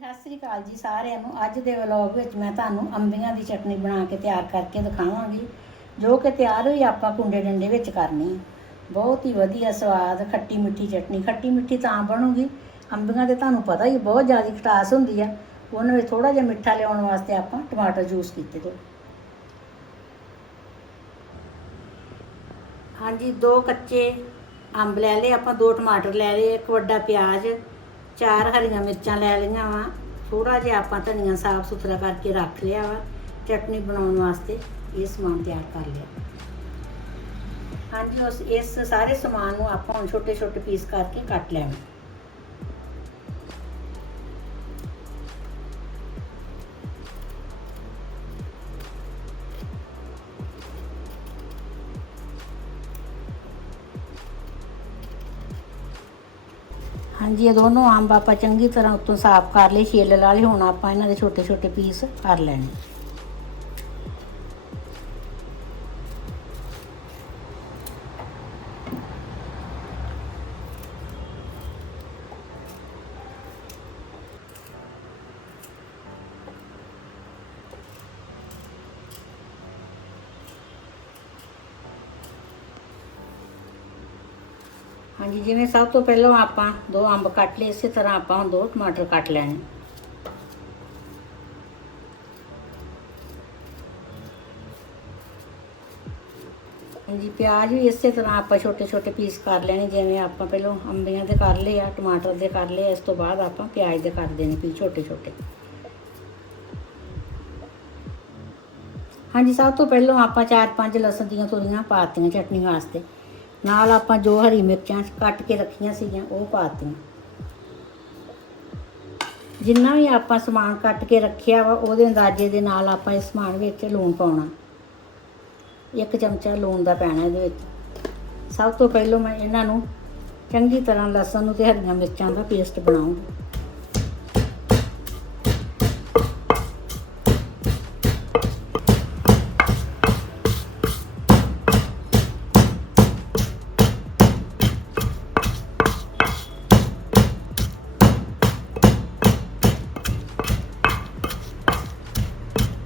ਸਤਿ ਸ੍ਰੀ ਅਕਾਲ ਜੀ ਸਾਰਿਆਂ ਨੂੰ। ਅੱਜ ਦੇ ਵਲੌਗ ਵਿੱਚ ਮੈਂ ਤੁਹਾਨੂੰ ਅੰਬੀਆਂ ਦੀ ਚਟਨੀ ਬਣਾ ਕੇ ਤਿਆਰ ਕਰਕੇ ਦਿਖਾਵਾਂਗੀ, ਜੋ ਕਿ ਤਿਆਰ ਹੋਈ ਆਪਾਂ ਕੁੰਡੇ ਡੰਡੇ ਵਿੱਚ ਕਰਨੀ ਬਹੁਤ ਹੀ ਵਧੀਆ ਸਵਾਦ ਖੱਟੀ ਮਿੱਠੀ ਚਟਨੀ। ਖੱਟੀ ਮਿੱਠੀ ਤਾਂ ਬਣੂਗੀ। ਅੰਬੀਆਂ ਦੇ ਤੁਹਾਨੂੰ ਪਤਾ ਹੀ ਬਹੁਤ ਜ਼ਿਆਦਾ ਖਟਾਸ ਹੁੰਦੀ ਆ ਉਹਨਾਂ ਵਿੱਚ ਥੋੜਾ ਜਿਹਾ ਮਿੱਠਾ ਲਿਆਉਣ ਵਾਸਤੇ ਆਪਾਂ ਟਮਾਟਰ ਜੂਸ ਕੀਤੇ ਦੋ। ਹਾਂਜੀ, ਦੋ ਕੱਚੇ ਅੰਬ ਲੈ ਲਏ, ਆਪਾਂ ਦੋ ਟਮਾਟਰ ਲੈ ਲਏ, ਇੱਕ ਵੱਡਾ ਪਿਆਜ਼ ਚਾਰ ਹਰੀਆਂ ਮਿਰਚਾਂ ਲੈ ਲਈਆਂ ਵਾ। ਥੋੜਾ ਜਿਹਾ ਆਪਾਂ ਧਨੀਆ ਸਾਫ਼ ਸੁਥਰਾ ਕਰਕੇ ਰੱਖ ਲਿਆ ਵਾ। ਚਟਨੀ ਬਣਾਉਣ ਵਾਸਤੇ ਇਹ ਸਮਾਨ ਤਿਆਰ ਕਰ ਲਿਆ। ਹਾਂਜੀ, ਉਸ ਇਸ ਸਾਰੇ ਸਮਾਨ ਨੂੰ ਆਪਾਂ ਹੁਣ ਛੋਟੇ ਛੋਟੇ ਪੀਸ ਕਰਕੇ ਕੱਟ ਲੈਣਾ ਹਾਂਜੀ, ਇਹ ਦੋਨੋਂ ਅੰਬ ਆਪਾਂ ਚੰਗੀ ਤਰ੍ਹਾਂ ਉੱਤੋਂ ਸਾਫ਼ ਕਰ ਲਏ, ਛਿੱਲ ਲਾ ਲਏ, ਹੁਣ ਆਪਾਂ ਇਹਨਾਂ ਦੇ ਛੋਟੇ ਛੋਟੇ ਪੀਸ ਕਰ ਲੈਣੇ। ਹਾਂਜੀ, ਜਿਵੇਂ ਸਭ ਤੋਂ ਪਹਿਲਾਂ ਆਪਾਂ ਦੋ ਅੰਬ ਕੱਟ ਲਏ, ਇਸੇ ਤਰ੍ਹਾਂ ਆਪਾਂ ਹੁਣ ਦੋ ਟਮਾਟਰ ਕੱਟ ਲੈਣੇ। ਹਾਂਜੀ, ਪਿਆਜ਼ ਵੀ ਇਸੇ ਤਰ੍ਹਾਂ ਆਪਾਂ ਛੋਟੇ ਛੋਟੇ ਪੀਸ ਕਰ ਲੈਣੇ, ਜਿਵੇਂ ਆਪਾਂ ਪਹਿਲਾਂ ਅੰਬੀਆਂ ਦੇ ਕਰ ਲਏ ਆ, ਟਮਾਟਰ ਦੇ ਕਰ ਲਏ, ਇਸ ਤੋਂ ਬਾਅਦ ਆਪਾਂ ਪਿਆਜ਼ ਦੇ ਕਰ ਦੇਣੇ ਪੀ ਛੋਟੇ ਛੋਟੇ ਹਾਂਜੀ, ਸਭ ਤੋਂ ਪਹਿਲਾਂ ਆਪਾਂ ਚਾਰ ਪੰਜ ਲਸਣ ਦੀਆਂ ਤੁਰੀਆਂ ਪਾਤੀਆਂ ਚਟਨੀ ਵਾਸਤੇ। ਨਾਲ ਆਪਾਂ ਜੋ ਹਰੀ ਮਿਰਚਾਂ ਕੱਟ ਕੇ ਰੱਖੀਆਂ ਸੀਗੀਆਂ, ਉਹ ਪਾਤੀਆਂ ਜਿੰਨਾ ਵੀ ਆਪਾਂ ਸਮਾਨ ਕੱਟ ਕੇ ਰੱਖਿਆ ਵਾ, ਉਹਦੇ ਅੰਦਾਜ਼ੇ ਦੇ ਨਾਲ ਆਪਾਂ ਇਸ ਸਮਾਨ ਵਿੱਚ ਲੂਣ ਪਾਉਣਾ। ਇੱਕ ਚਮਚਾ ਲੂਣ ਦਾ ਪੈਣਾ ਇਹਦੇ ਵਿੱਚ। ਸਭ ਤੋਂ ਪਹਿਲਾਂ ਮੈਂ ਇਹਨਾਂ ਨੂੰ ਚੰਗੀ ਤਰ੍ਹਾਂ ਲਸਣ ਨੂੰ ਤੇ ਹਰੀਆਂ ਮਿਰਚਾਂ ਦਾ ਪੇਸਟ ਬਣਾਉਂਗੀ।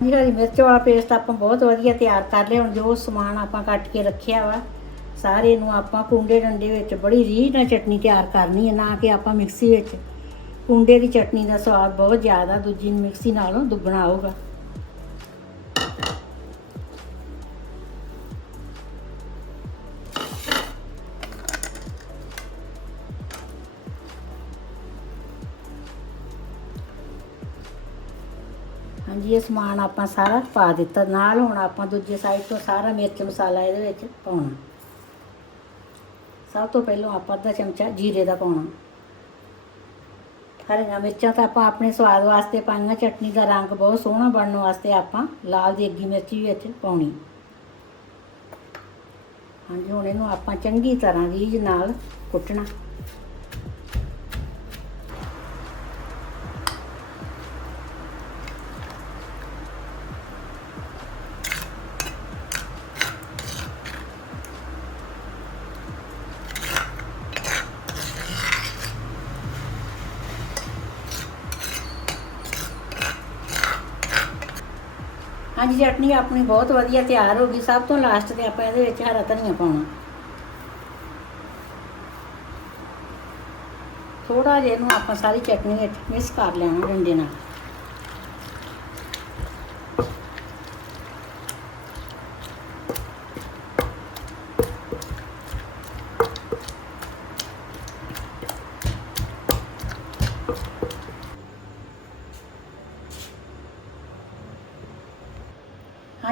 ਇਹ ਹਰੀ ਮਿਰਚ ਵਾਲਾ ਪੇਸਟ ਆਪਾਂ ਬਹੁਤ ਵਧੀਆ ਤਿਆਰ ਕਰ ਲਿਆ। ਹੁਣ ਜੋ ਸਮਾਨ ਆਪਾਂ ਕੱਟ ਕੇ ਰੱਖਿਆ ਵਾ, ਸਾਰੇ ਨੂੰ ਆਪਾਂ ਕੁੰਡੇ ਡੰਡੇ ਵਿੱਚ ਬੜੀ ਰੀਝ ਨਾਲ ਚਟਨੀ ਤਿਆਰ ਕਰਨੀ ਹੈ, ਨਾ ਕਿ ਆਪਾਂ ਮਿਕਸੀ ਵਿੱਚ। ਕੁੰਡੇ ਦੀ ਚਟਨੀ ਦਾ ਸਵਾਦ ਬਹੁਤ ਜ਼ਿਆਦਾ, ਦੂਜੀ ਮਿਕਸੀ ਨਾਲੋਂ ਦੁੱਗਣਾ ਆਊਗਾ। ਹਾਂਜੀ, ਇਹ ਸਮਾਨ ਆਪਾਂ ਸਾਰਾ ਪਾ ਦਿੱਤਾ। ਨਾਲ ਹੁਣ ਆਪਾਂ ਦੂਜੇ ਸਾਈਡ ਤੋਂ ਸਾਰਾ ਮਿਰਚ ਮਸਾਲਾ ਇਹਦੇ ਵਿੱਚ ਪਾਉਣਾ। ਸਭ ਤੋਂ ਪਹਿਲਾਂ ਆਪਾਂ ਅੱਧਾ ਚਮਚਾ ਜੀਰੇ ਦਾ ਪਾਉਣਾ। ਹਰੀਆਂ ਮਿਰਚਾਂ ਤਾਂ ਆਪਾਂ ਆਪਣੇ ਸਵਾਦ ਵਾਸਤੇ ਪਾਈਆਂ। ਚਟਨੀ ਦਾ ਰੰਗ ਬਹੁਤ ਸੋਹਣਾ ਬਣਨ ਵਾਸਤੇ ਆਪਾਂ ਲਾਲ ਦੇਗੀ ਮਿਰਚ ਵੀ ਵਿੱਚ ਪਾਉਣੀ। ਹਾਂਜੀ, ਹੁਣ ਇਹਨੂੰ ਆਪਾਂ ਚੰਗੀ ਤਰ੍ਹਾਂ ਰੀਝ ਨਾਲ ਕੁੱਟਣਾ। ਹਾਂਜੀ, ਚਟਨੀ ਆਪਣੀ ਬਹੁਤ ਵਧੀਆ ਤਿਆਰ ਹੋ ਗਈ। ਸਭ ਤੋਂ ਲਾਸਟ ਤੇ ਆਪਾਂ ਇਹਦੇ ਵਿੱਚ ਹਰਾ ਧਨੀਆ ਪਾਉਣਾ। ਥੋੜਾ ਜਿਹਾ ਇਹਨੂੰ ਆਪਾਂ ਸਾਰੀ ਚਟਨੀ ਵਿੱਚ ਮਿਕਸ ਕਰ ਲੈਣਾ ਡੰਡੇ ਨਾਲ।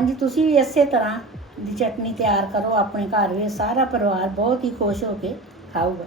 ਹਾਂਜੀ, ਤੁਸੀਂ ਵੀ ਇਸੇ ਤਰ੍ਹਾਂ ਦੀ ਚਟਨੀ ਤਿਆਰ ਕਰੋ, ਆਪਣੇ ਘਰ ਵਿੱਚ ਸਾਰਾ ਪਰਿਵਾਰ ਬਹੁਤ ਹੀ ਖੁਸ਼ ਹੋ ਕੇ ਖਾਊਗਾ।